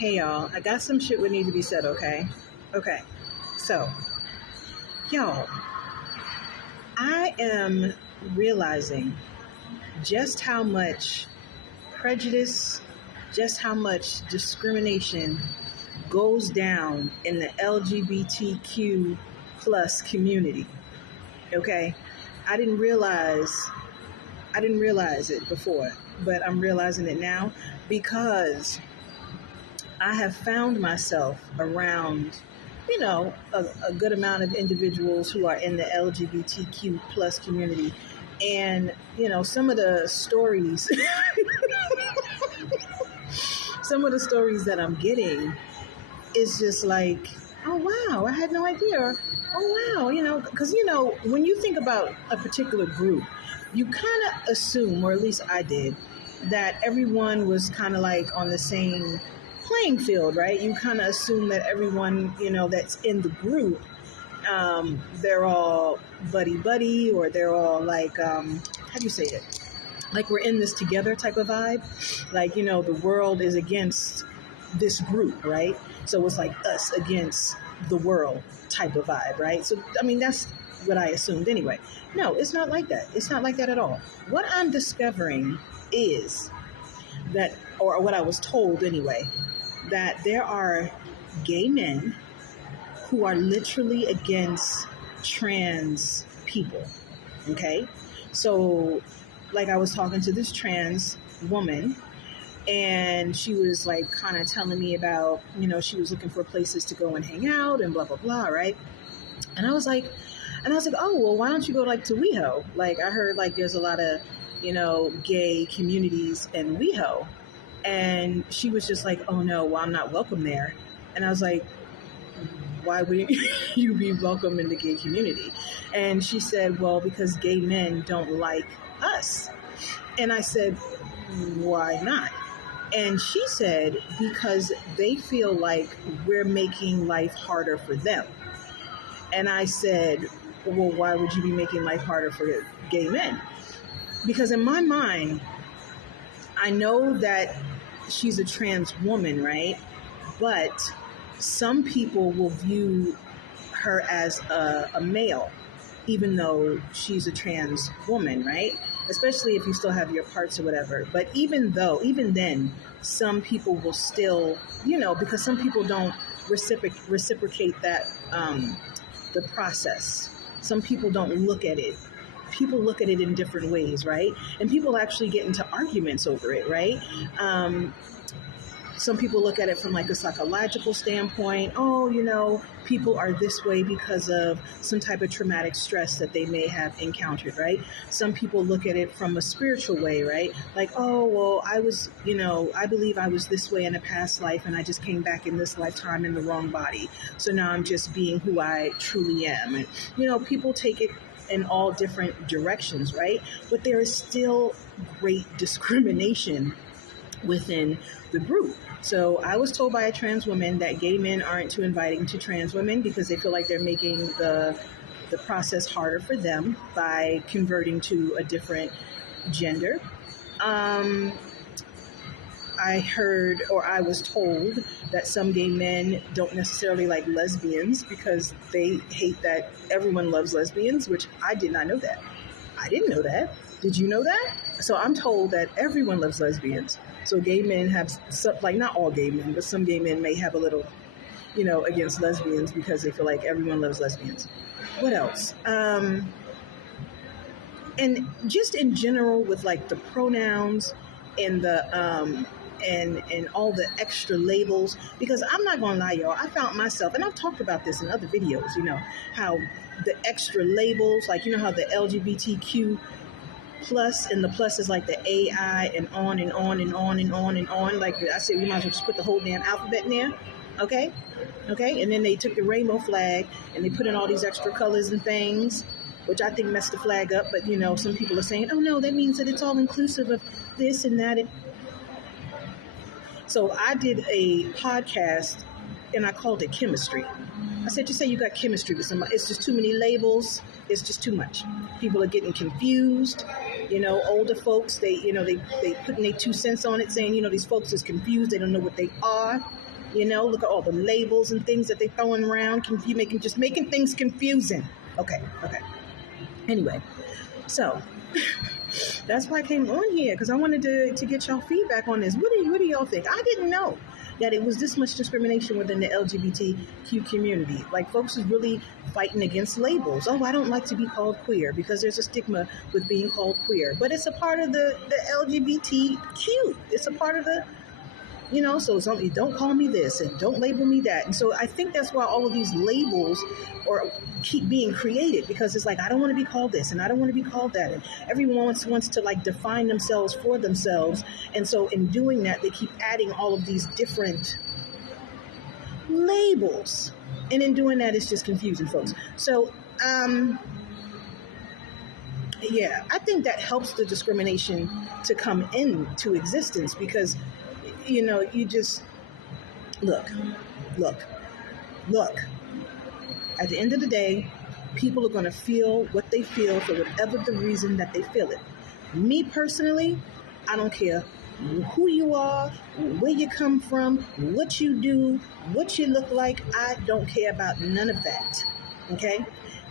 Hey y'all, I got some shit that needs to be said, okay? Okay, so, y'all, I am realizing just how much prejudice, just how much discrimination goes down in the LGBTQ plus community, okay? I didn't realize it before, but I'm realizing it now because I have found myself around, a good amount of individuals who are in the LGBTQ plus community. And, some of the stories, that I'm getting is just like, oh, wow, I had no idea. Oh, wow, because, when you think about a particular group, you kind of assume, or at least I did, that everyone was kind of like on the same playing field, right? You kind of assume that everyone, that's in the group, they're all buddy, or they're all like, how do you say it? Like we're in this together type of vibe. Like, the world is against this group, right? So it's like us against the world type of vibe, right? So, I mean, that's what I assumed anyway. No, it's not like that. It's not like that at all. What I'm discovering is that, or what I was told anyway, that there are gay men who are literally against trans people, okay? So, like, I was talking to this trans woman, and she was like kind of telling me about, she was looking for places to go and hang out and blah, blah, blah, right? And I was like, oh, well, why don't you go like to WeHo? Like, I heard like there's a lot of, gay communities in WeHo. And she was just like, oh no, well, I'm not welcome there. And I was like, why wouldn't you be welcome in the gay community? And she said, well, because gay men don't like us. And I said, why not? And she said, because they feel like we're making life harder for them. And I said, well, why would you be making life harder for gay men? Because in my mind, I know that she's a trans woman, right? But some people will view her as a male, even though she's a trans woman, right? Especially if you still have your parts or whatever. But even then, some people will still, because some people don't reciprocate that, the process. Some people don't look at it. People look at it in different ways, right? And people actually get into arguments over it, right? Some people look at it from like a psychological standpoint. Oh, people are this way because of some type of traumatic stress that they may have encountered, right? Some people look at it from a spiritual way, right? Like, oh, well, I was, I believe I was this way in a past life and I just came back in this lifetime in the wrong body. So now I'm just being who I truly am. And, people take it in all different directions, right? But there is still great discrimination within the group. So I was told by a trans woman that gay men aren't too inviting to trans women because they feel like they're making the process harder for them by converting to a different gender. I heard, or I was told, that some gay men don't necessarily like lesbians because they hate that everyone loves lesbians, which I did not know that. I didn't know that. Did you know that? So I'm told that everyone loves lesbians. So gay men have, like, not all gay men, but some gay men may have a little, against lesbians because they feel like everyone loves lesbians. What else? And just in general with like the pronouns and the and all the extra labels, because I'm not gonna lie, y'all, I found myself, and I've talked about this in other videos, how the extra labels, like, how the LGBTQ plus, and the plus is like the AI, and on and on and on and on and on. Like I said, we might as well just put the whole damn alphabet in there. Okay. And then they took the rainbow flag and they put in all these extra colors and things, which I think messed the flag up. But, some people are saying, oh no, that means that it's all inclusive of this and that. So I did a podcast and I called it Chemistry. I said, just say you got chemistry with somebody. It's just too many labels. It's just too much. People are getting confused. Older folks, they putting their 2 cents on it, saying, these folks is confused. They don't know what they are. Look at all the labels and things that they're throwing around, making things confusing. Okay. Anyway, so that's why I came on here, because I wanted to get y'all feedback on this. What do y'all think? I didn't know that it was this much discrimination within the LGBTQ community. Like, folks is really fighting against labels. Oh, I don't like to be called queer because there's a stigma with being called queer. But it's a part of the LGBTQ. It's a part of the, so it's only, don't call me this and don't label me that. And so I think that's why all of these labels keep being created, because it's like, I don't want to be called this and I don't want to be called that. And everyone wants to like define themselves for themselves. And so in doing that, they keep adding all of these different labels. And in doing that, it's just confusing folks. So, yeah, I think that helps the discrimination to come into existence, because you just look. At the end of the day, people are going to feel what they feel for whatever the reason that they feel it. Me personally, I don't care who you are, where you come from, what you do, what you look like. I don't care about none of that. Okay?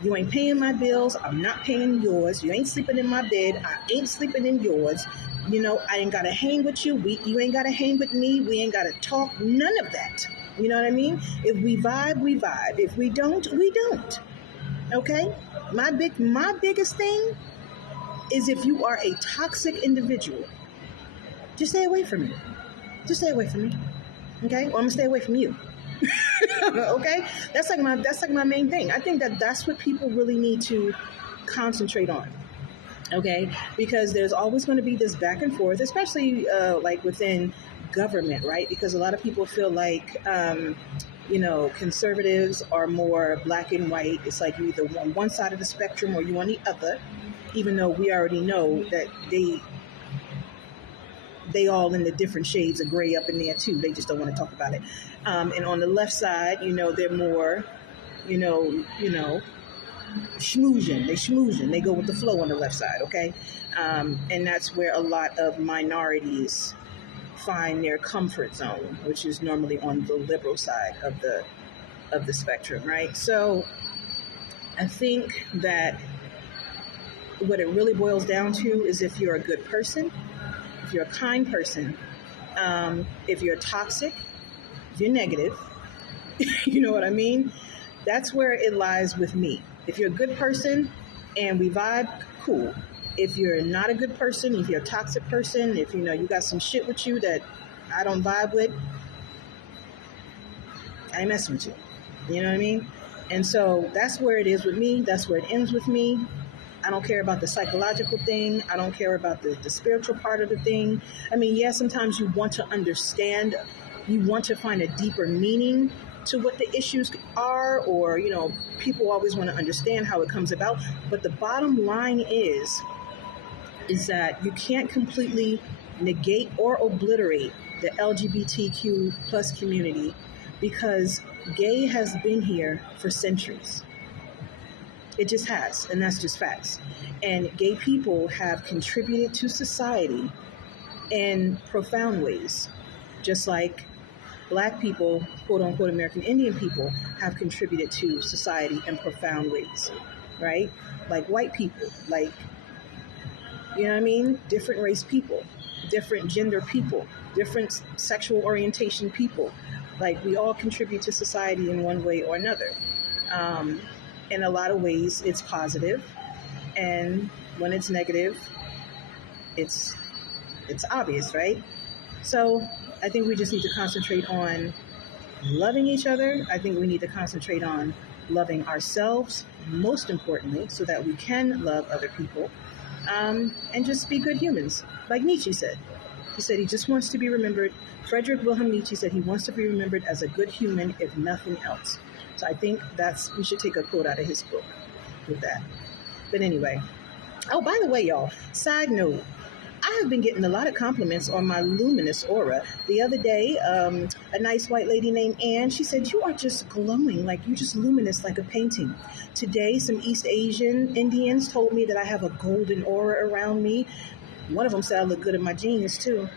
You ain't paying my bills. I'm not paying yours. You ain't sleeping in my bed. I ain't sleeping in yours. I ain't got to hang with you. You ain't got to hang with me. We ain't got to talk. None of that. You know what I mean? If we vibe, we vibe. If we don't, we don't. Okay? My biggest thing is, if you are a toxic individual, just stay away from me. Just stay away from me. Okay? Or I'm going to stay away from you. Okay? That's like my main thing. I think that's what people really need to concentrate on. Okay? Because there's always going to be this back and forth, especially like within government, right? Because a lot of people feel like conservatives are more black and white. It's like you're either on one side of the spectrum or you're on the other, even though we already know that they all in the different shades of gray up in there too. They just don't want to talk about it. And on the left side, they're more, schmoozing. They schmoozing. They go with the flow on the left side, okay? And that's where a lot of minorities find their comfort zone, which is normally on the liberal side of the spectrum, right? So I think that what it really boils down to is, if you're a good person, if you're a kind person, if you're toxic, if you're negative, you know what I mean? That's where it lies with me. If you're a good person and we vibe, cool. If you're not a good person, if you're a toxic person, if you got some shit with you that I don't vibe with, I ain't messing with you. You know what I mean? And so that's where it is with me. That's where it ends with me. I don't care about the psychological thing. I don't care about the spiritual part of the thing. I mean, yeah, sometimes you want to understand, you want to find a deeper meaning to what the issues are, or, people always want to understand how it comes about. But the bottom line is that you can't completely negate or obliterate the LGBTQ plus community, because gay has been here for centuries. It just has, and that's just facts. And gay people have contributed to society in profound ways, just like Black people, quote unquote American Indian people, have contributed to society in profound ways, right? Like white people, like, you know what I mean? Different race people, different gender people, different sexual orientation people. Like, we all contribute to society in one way or another. In a lot of ways, it's positive. And when it's negative, it's obvious, right? So I think we just need to concentrate on loving each other. I think we need to concentrate on loving ourselves, most importantly, so that we can love other people, and just be good humans. Like Nietzsche said. He said he just wants to be remembered. Friedrich Wilhelm Nietzsche said he wants to be remembered as a good human, if nothing else. So I think we should take a quote out of his book with that. But anyway. Oh, by the way, y'all, side note, I have been getting a lot of compliments on my luminous aura. The other day, a nice white lady named Ann, she said, "You are just glowing, like you're just luminous like a painting." Today, some East Asian Indians told me that I have a golden aura around me. One of them said I look good in my jeans, too.